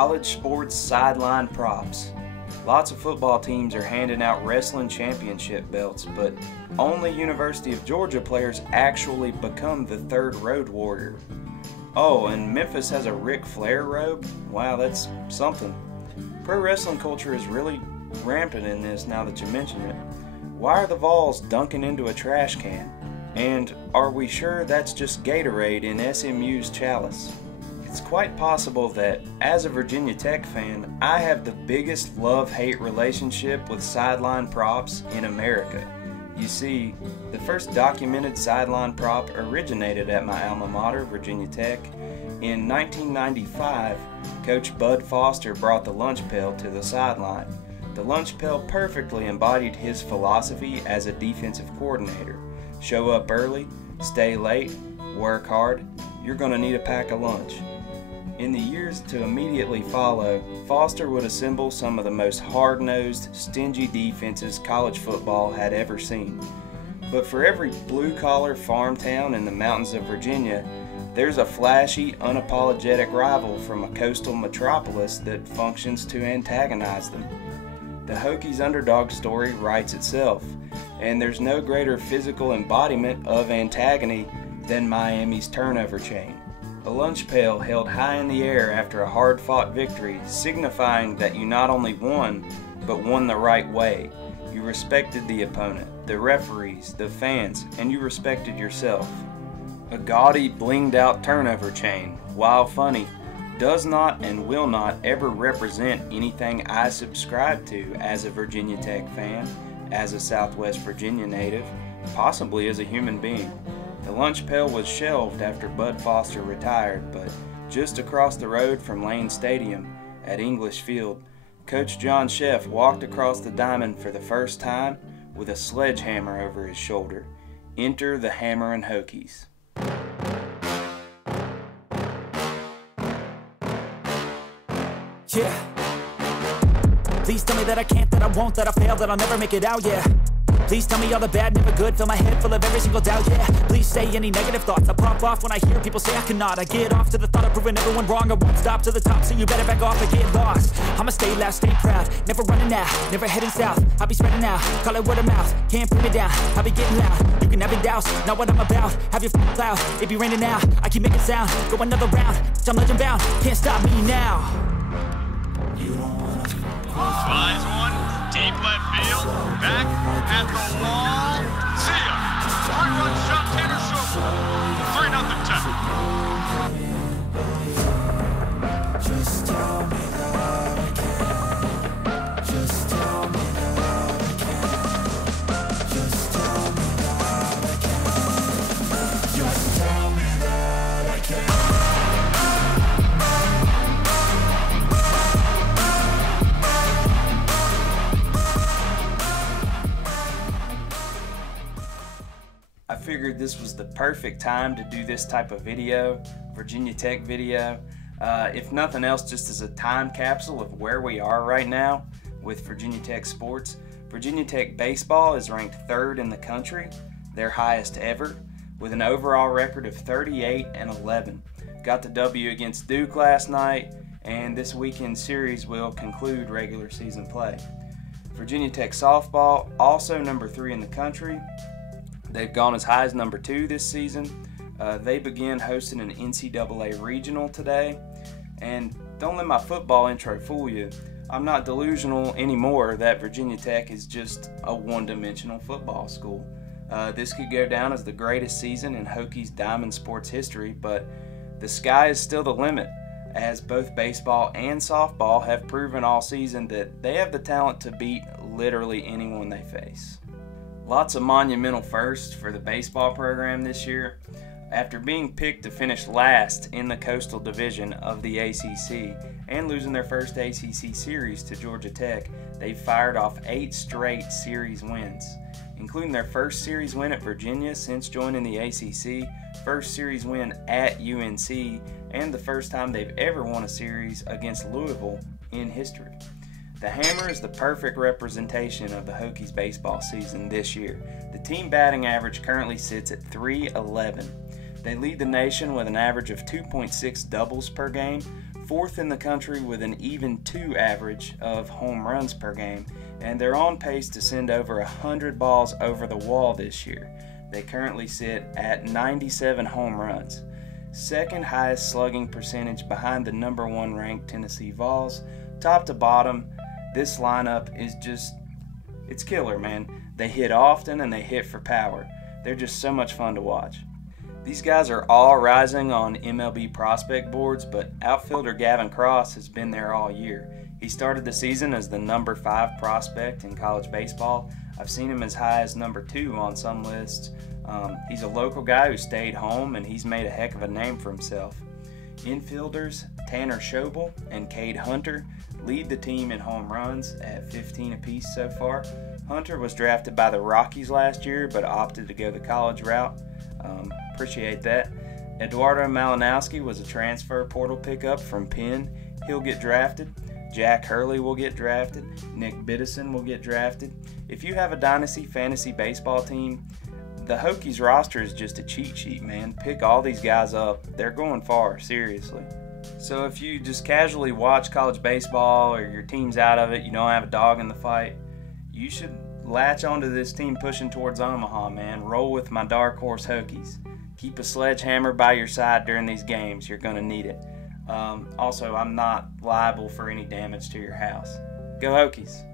College sports sideline props. Lots of football teams are handing out wrestling championship belts, but only University of Georgia players actually become the third Road Warrior. Oh, and Memphis has a Ric Flair robe? Wow, that's something. Pro wrestling culture is really rampant in this now that you mention it. Why are the Vols dunking into a trash can? And are we sure that's just Gatorade in SMU's chalice? It's quite possible that, as a Virginia Tech fan, I have the biggest love-hate relationship with sideline props in America. You see, the first documented sideline prop originated at my alma mater, Virginia Tech. In 1995, Coach Bud Foster brought the lunch pail to the sideline. The lunch pail perfectly embodied his philosophy as a defensive coordinator. Show up early, stay late, work hard, you're going to need a pack of lunch. In the years to immediately follow, Foster would assemble some of the most hard-nosed, stingy defenses college football had ever seen. But for every blue-collar farm town in the mountains of Virginia, there's a flashy, unapologetic rival from a coastal metropolis that functions to antagonize them. The Hokies underdog story writes itself, and there's no greater physical embodiment of antagony than Miami's turnover chain. A lunch pail held high in the air after a hard-fought victory, signifying that you not only won, but won the right way. You respected the opponent, the referees, the fans, and you respected yourself. A gaudy, blinged-out turnover chain, while funny, does not and will not ever represent anything I subscribe to as a Virginia Tech fan, as a Southwest Virginia native, possibly as a human being. The lunch pail was shelved after Bud Foster retired, but just across the road from Lane Stadium at English Field, Coach John Szefc walked across the diamond for the first time with a sledgehammer over his shoulder. Enter the Hammerin Hokies. Yeah. Please tell me that I can't, that I won't, that I fail, that I'll never make it out, yeah. Please tell me all the bad, never good, fill my head full of every single doubt, yeah. Please say any negative thoughts, I pop off when I hear people say I cannot. I get off to the thought of proving everyone wrong, I won't stop to the top, so you better back off and get lost. I'ma stay loud, stay proud, never running out, never heading south. I'll be spreading out, call it word of mouth, can't put me down, I'll be getting loud. You can have it douse, not what I'm about, have your cloud, it be raining now. I keep making sound, go another round, I'm legend bound, can't stop me now. Flies one, deep left field, back at the wall. See ya! Hard run shot, Tanner Schobel. 3-0 Tech. Just tell me that I can. Just tell me that I can. Just tell me that I can. Just tell me that I can. I figured this was the perfect time to do this type of video, Virginia Tech video. If nothing else, just as a time capsule of where we are right now with Virginia Tech sports. Virginia Tech baseball is ranked 3rd in the country, their highest ever, with an overall record of 38-11. Got the W against Duke last night, and this weekend series will conclude regular season play. Virginia Tech softball, also number 3 in the country. They've gone as high as number 2 this season. They begin hosting an NCAA regional today. And don't let my football intro fool you. I'm not delusional anymore that Virginia Tech is just a one-dimensional football school. This could go down as the greatest season in Hokies Diamond sports history, but the sky is still the limit, as both baseball and softball have proven all season that they have the talent to beat literally anyone they face. Lots of monumental firsts for the baseball program this year. After being picked to finish last in the Coastal Division of the ACC and losing their first ACC series to Georgia Tech, they fired off 8 straight series wins, including their first series win at Virginia since joining the ACC, first series win at UNC, and the first time they've ever won a series against Louisville in history. The Hammer is the perfect representation of the Hokies baseball season this year. The team batting average currently sits at .311. They lead the nation with an average of 2.6 doubles per game, 4th in the country with an even 2 average of home runs per game, and they're on pace to send over 100 balls over the wall this year. They currently sit at 97 home runs. Second highest slugging percentage behind the number 1 ranked Tennessee Vols. Top to bottom, this lineup is just, it's killer, man. They hit often and they hit for power. They're just so much fun to watch. These guys are all rising on MLB prospect boards, but outfielder Gavin Cross has been there all year. He started the season as the number 5 prospect in college baseball. I've seen him as high as number 2 on some lists. He's a local guy who stayed home, and he's made a heck of a name for himself. Infielders Tanner Schobel and Cade Hunter lead the team in home runs at 15 apiece so far. Hunter was drafted by the Rockies last year, but opted to go the college route. Appreciate that. Eduardo Malinowski was a transfer portal pickup from Penn. He'll get drafted. Jack Hurley will get drafted. Nick Biddison will get drafted. If you have a dynasty fantasy baseball team, the Hokies roster is just a cheat sheet, man. Pick all these guys up. They're going far, seriously. So if you just casually watch college baseball or your team's out of it, you don't have a dog in the fight, you should latch onto this team pushing towards Omaha, man. Roll with my dark horse Hokies. Keep a sledgehammer by your side during these games. You're going to need it. Also, I'm not liable for any damage to your house. Go Hokies!